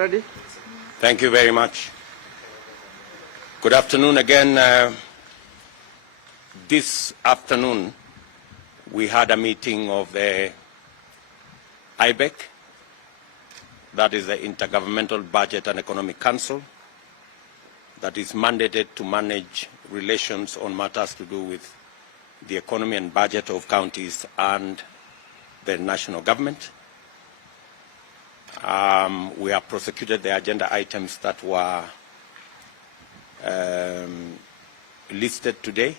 ready? Thank you very much. Good afternoon again. This afternoon, we had a meeting of the IBEC, that is the Intergovernmental Budget and Economic Council, that is mandated to manage relations on matters to do with the economy and budget of counties and the national government. We have prosecuted the agenda items that were listed today.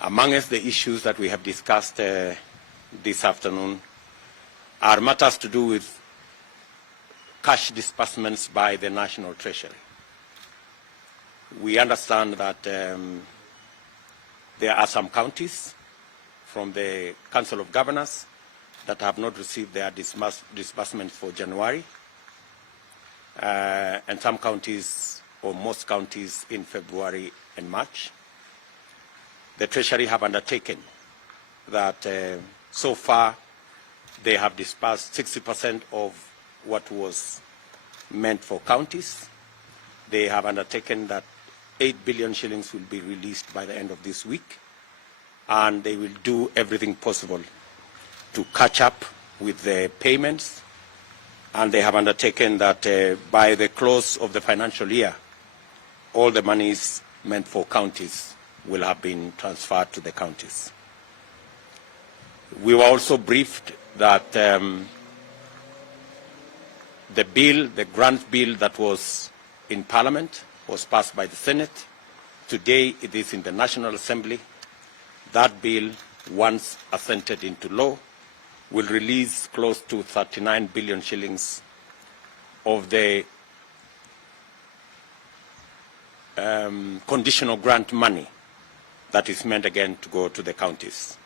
Amongst the issues that we have discussed this afternoon are matters to do with cash disbursements by the National Treasury. We understand that there are some counties from the Council of Governors that have not received their disbursement for January, and some counties, or most counties, in February and March. The Treasury have undertaken that so far they have disbursed 60% of what was meant for counties. They have undertaken that 8 billion shillings will be released by the end of this week, and they will do everything possible to catch up with the payments, and they have undertaken that by the close of the financial year, all the monies meant for counties will have been transferred to the counties. We were also briefed that the grant bill that was in Parliament was passed by the Senate. Today it is in the National Assembly. That bill, once assented into law, will release close to 39 billion shillings of the conditional grant money that is meant again to go to the counties.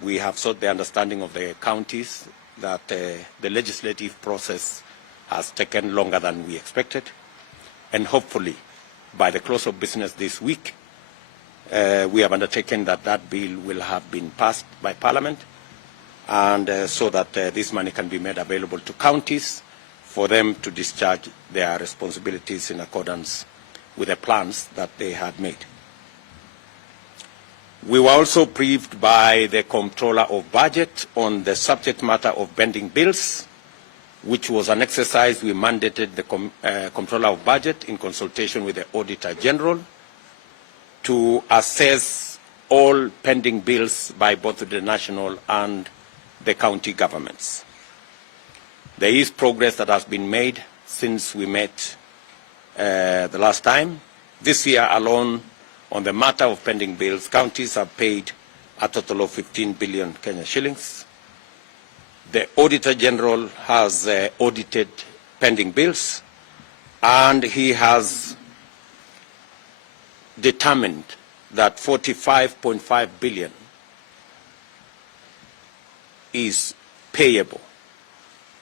We have sought the understanding of the counties that the legislative process has taken longer than we expected, and hopefully by the close of business this week, we have undertaken that that bill will have been passed by Parliament, and so that this money can be made available to counties for them to discharge their responsibilities in accordance with the plans that they had made. We were also briefed by the Comptroller of Budget on the subject matter of pending bills, which was an exercise we mandated the Comptroller of Budget in consultation with the Auditor General to assess all pending bills by both the national and the county governments. There is progress that has been made since we met the last time. This year alone, on the matter of pending bills, counties have paid a total of 15 billion Kenya shillings. The Auditor General has audited pending bills, and he has determined that 45.5 billion is payable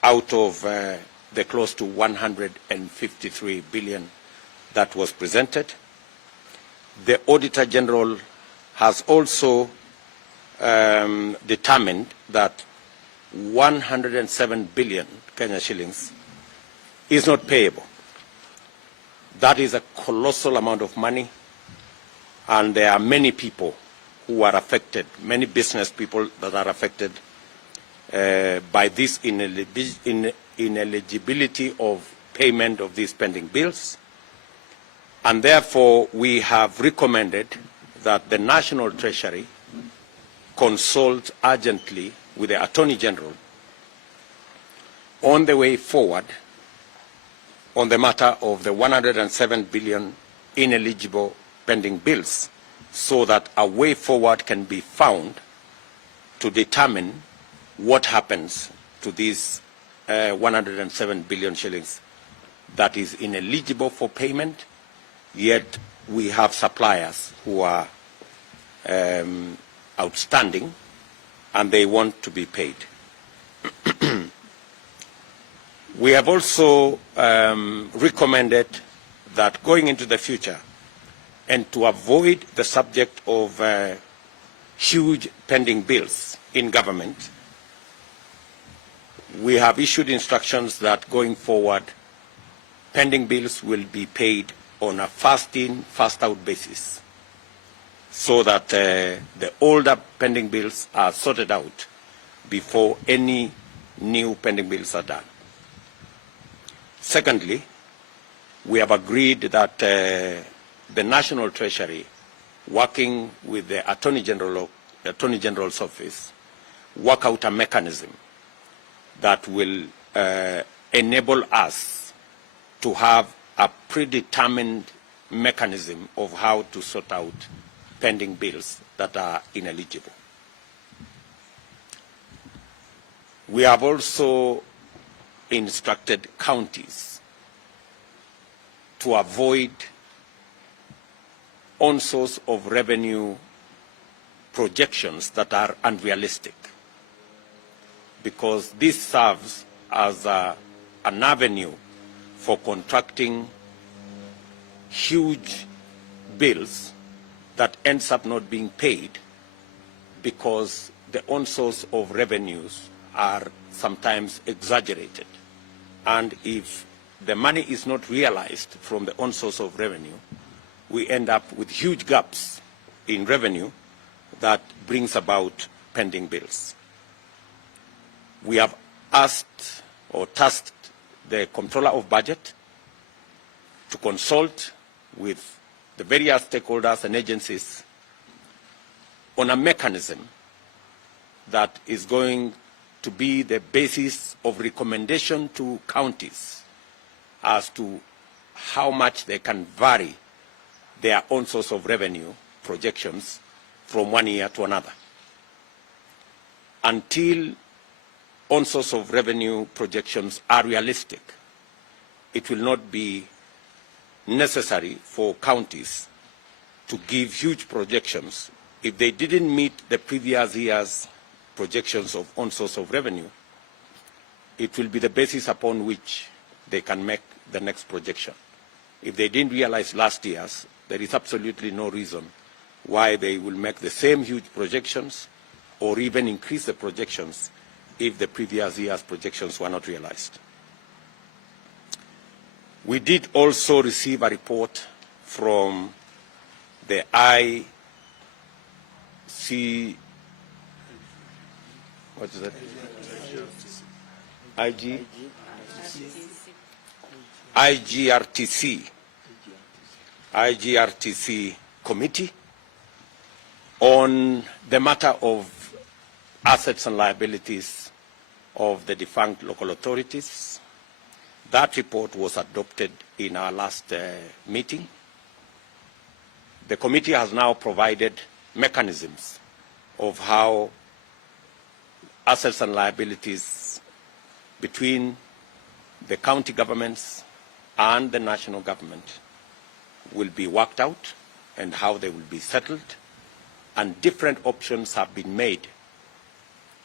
out of the close to 153 billion that was presented. The Auditor General has also determined that 107 billion Kenya shillings is not payable. That is a colossal amount of money, and there are many people who are affected, many business people that are affected by this ineligibility of payment of these pending bills. And therefore, we have recommended that the National Treasury consult urgently with the Attorney General on the way forward on the matter of the 107 billion ineligible pending bills, so that a way forward can be found to determine what happens to these 107 billion shillings that is ineligible for payment, yet we have suppliers who are outstanding and they want to be paid. We have also recommended that going into the future, and to avoid the subject of huge pending bills in government, we have issued instructions that going forward, pending bills will be paid on a first-in, first-out basis, so that the older pending bills are sorted out before any new pending bills are done. Secondly, we have agreed that the National Treasury, working with the Attorney General's office, work out a mechanism that will enable us to have a predetermined mechanism of how to sort out pending bills that are ineligible. We have also instructed counties to avoid on-source of revenue projections that are unrealistic, because this serves as an avenue for contracting huge bills that ends up not being paid because the on-source of revenues are sometimes exaggerated. And if the money is not realized from the on-source of revenue, we end up with huge gaps in revenue that brings about pending bills. We have asked or tasked the Comptroller of Budget to consult with the various stakeholders and agencies on a mechanism that is going to be the basis of recommendation to counties as to how much they can vary their own source of revenue projections from one year to another. Until own source of revenue projections are realistic, it will not be necessary for counties to give huge projections. If they didn't meet the previous year's projections of own source of revenue, it will be the basis upon which they can make the next projection. If they didn't realize last year's, there is absolutely no reason why they will make the same huge projections or even increase the projections if the previous year's projections were not realized. We did also receive a report from the IGRTC committee on the matter of assets and liabilities of the defunct local authorities. That report was adopted in our last meeting. The committee has now provided mechanisms of how assets and liabilities between the county governments and the national government will be worked out and how they will be settled, and different options have been made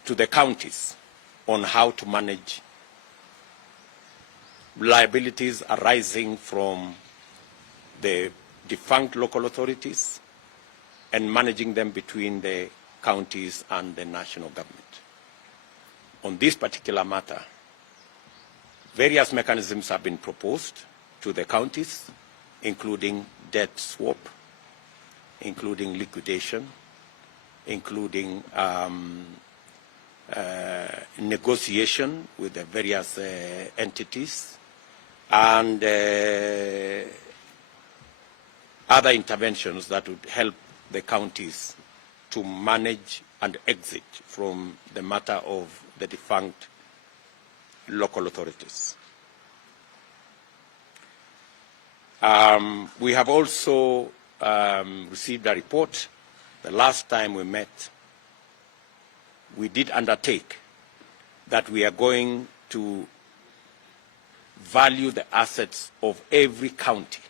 to the counties on how to manage liabilities arising from the defunct local authorities and managing them between the counties and the national government. On this particular matter, various mechanisms have been proposed to the counties, including debt swap, including liquidation, including negotiation with the various entities, and other interventions that would help the counties to manage and exit from the matter of the defunct local authorities. We have also received a report. The last time we met, we did undertake that we are going to value the assets of every county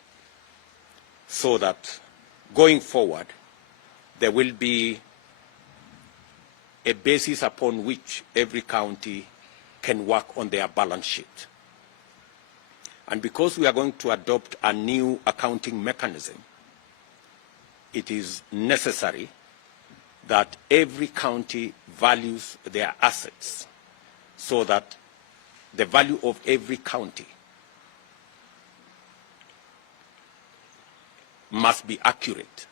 so that going forward there will be a basis upon which every county can work on their balance sheet. And because we are going to adopt a new accounting mechanism, it is necessary that every county values their assets so that the value of every county must be accurate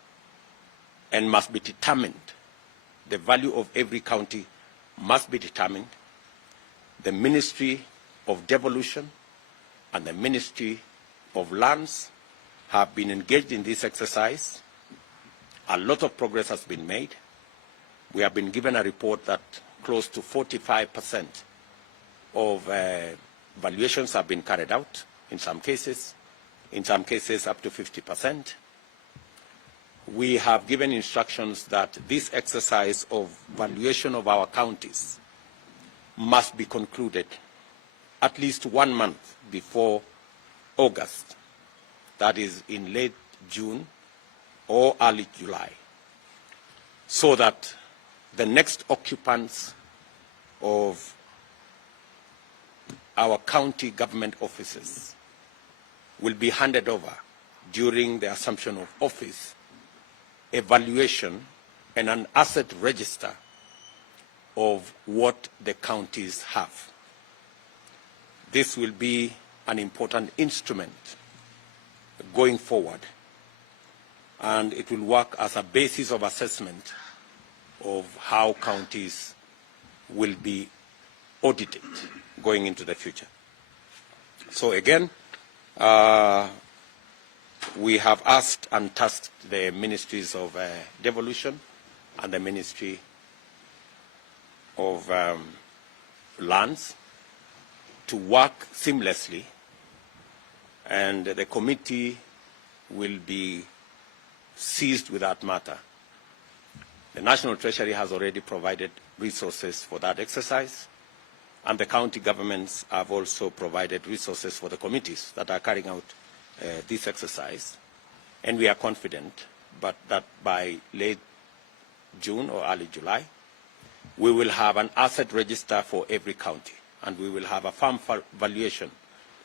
and must be determined. The value of every county must be determined. The Ministry of Devolution and the Ministry of Lands have been engaged in this exercise. A lot of progress has been made. We have been given a report that close to 45% of valuations have been carried out in some cases up to 50%. We have given instructions that this exercise of valuation of our counties must be concluded at least 1 month before August, that is in late June or early July, so that the next occupants of our county government offices will be handed over during the assumption of office evaluation and an asset register of what the counties have. This will be an important instrument going forward, and it will work as a basis of assessment of how counties will be audited going into the future. So again, we have asked and tasked the Ministries of Devolution and the Ministry of Lands to work seamlessly, and the committee will be seized with that matter. The National Treasury has already provided resources for that exercise, and the county governments have also provided resources for the committees that are carrying out this exercise. And we are confident that by late June or early July, we will have an asset register for every county, and we will have a farm valuation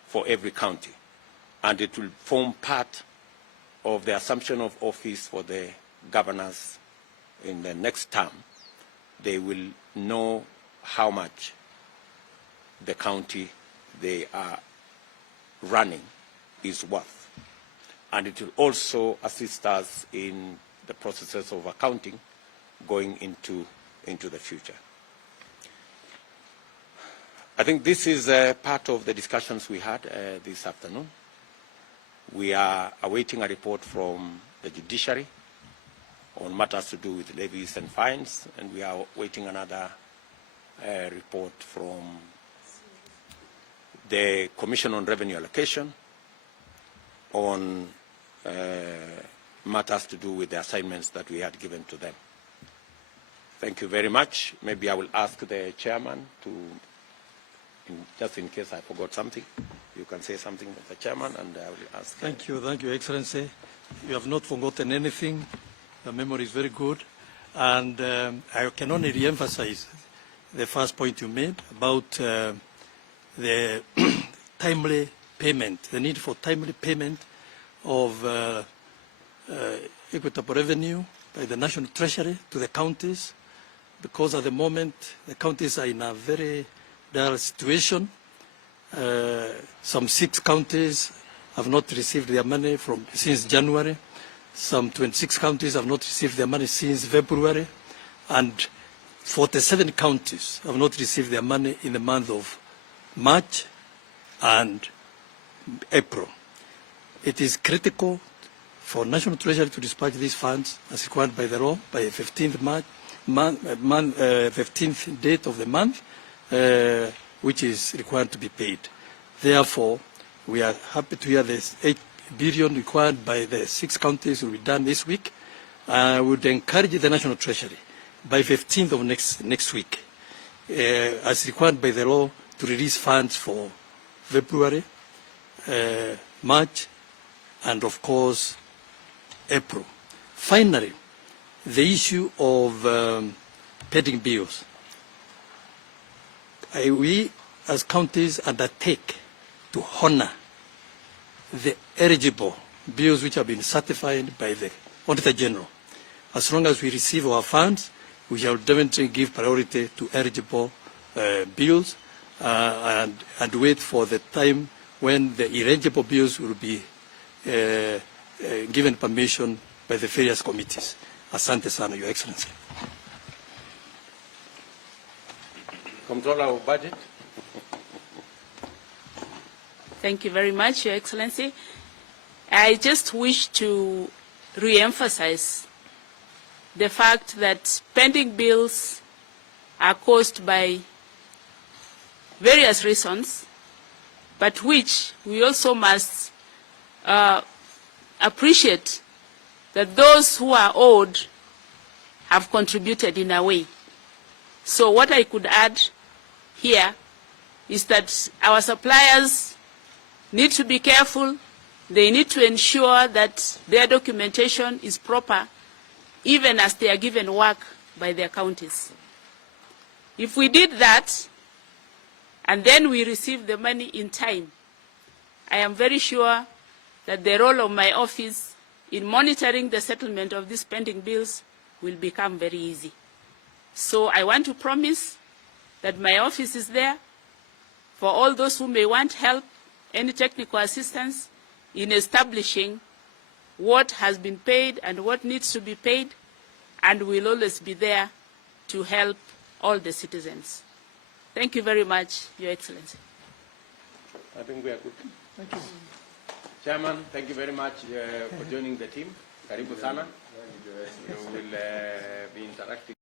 for every county. And it will form part of the assumption of office for the governors in the next term. They will know how much the county they are running is worth. And it will also assist us in the processes of accounting going into the future. I think this is part of the discussions we had this afternoon. We are awaiting a report from the judiciary on matters to do with levies and fines, and we are waiting another report from the Commission on Revenue Allocation on matters to do with the assignments that we had given to them. Thank you very much. Maybe I will ask the chairman to, just in case I forgot something, you can say something as the chairman, and I will ask. Thank you, Excellency. You have not forgotten anything. The memory is very good. And I can only re-emphasize the first point you made about the timely payment, the need for timely payment of equitable revenue by the National Treasury to the counties, because at the moment the counties are in a very dire situation. Some 6 counties have not received their money since January. Some 26 counties have not received their money since February, and 47 counties have not received their money in the month of March and April. It is critical for National Treasury to dispatch these funds as required by the law by the 15th 15th date of the month, which is required to be paid. Therefore, we are happy to hear this 8 billion required by the 6 counties will be done this week. I would encourage the National Treasury by 15th of next week, as required by the law, to release funds for February, March, and of course, April. Finally, the issue of pending bills. We, as counties, undertake to honor the eligible bills which have been certified by the Auditor General. As long as we receive our funds, we shall definitely give priority to eligible bills, and wait for the time when the irreligible bills will be given permission by the various committees. Asante sana, Your Excellency. Comptroller of Budget. Thank you very much, Your Excellency. I just wish to re-emphasize the fact that pending bills are caused by various reasons, but which we also must appreciate that those who are owed have contributed in a way. So what I could add here is that our suppliers need to be careful. They need to ensure that their documentation is proper, even as they are given work by their counties. If we did that, and then we receive the money in time, I am very sure that the role of my office in monitoring the settlement of these pending bills will become very easy. So I want to promise that my office is there for all those who may want help, any technical assistance in establishing what has been paid and what needs to be paid, and we'll always be there to help all the citizens. Thank you very much, Your Excellency. I think we are good. Thank you. Chairman, thank you very much for joining the team. Karibu sana. You will be interacting.